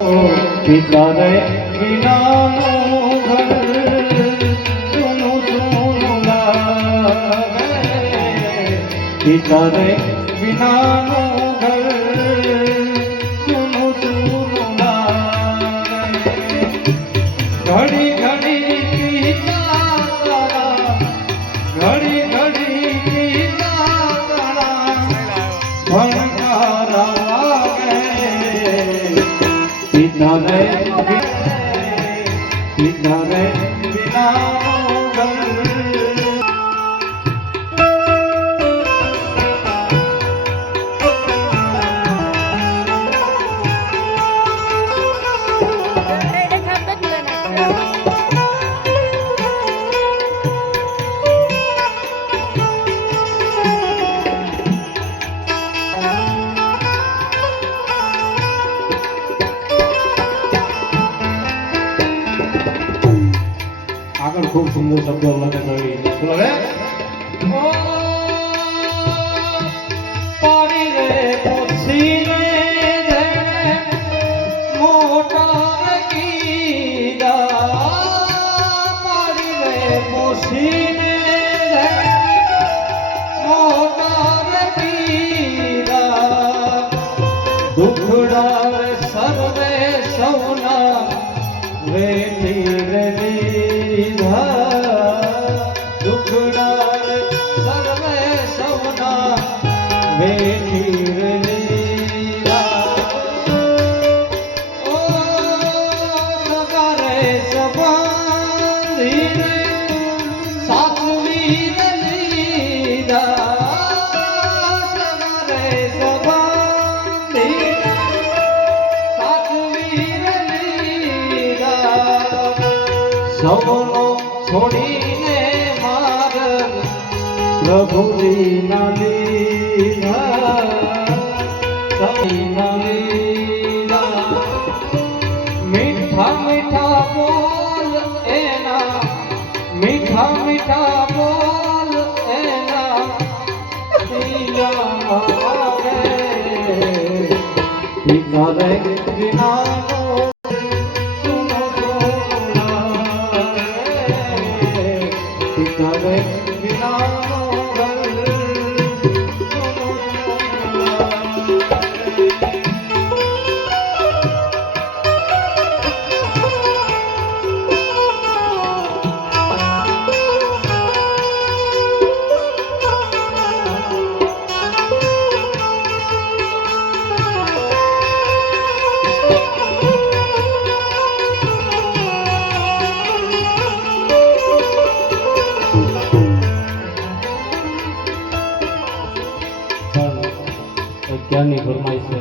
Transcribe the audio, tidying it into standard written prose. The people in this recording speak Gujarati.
વિચારે વિનાનું ઘર સુનું સુનું લાગે, વિચારે વિનાનું ઘર સુનું સુનું લાગે. ઘડી ઘડી પીતા તારા, ઘડી ઘડી પીતા તારા ભણકારા વાગે. વિચારે વિચારે વિનાનું ઘર. આગળ ખૂબ સુંદર શબ્દો લખે બોલે પાણી રે પોસીને મોટા કીધા, પાણી રે પોસીને મોટા કીધા. દુખડા સર્વે સૌના વેઠી દુખડાર સર્વે સૌના વેઠી લીધા. ઓ સગારે સંબંધીને સાચવી લીધા, સગારે સંબંધીને સાચવી લીધા. સૌનો છોડીને માર પ્રભુજી ના લીધા, સૈના લીધા. મીઠા મીઠા બોલ એના, મીઠા મીઠા બોલ એના દિયામાં આવે. વિચારે વિનાનો વિચારે વિનાનું ઘર ક્યાંની ફરમાઈશ છે.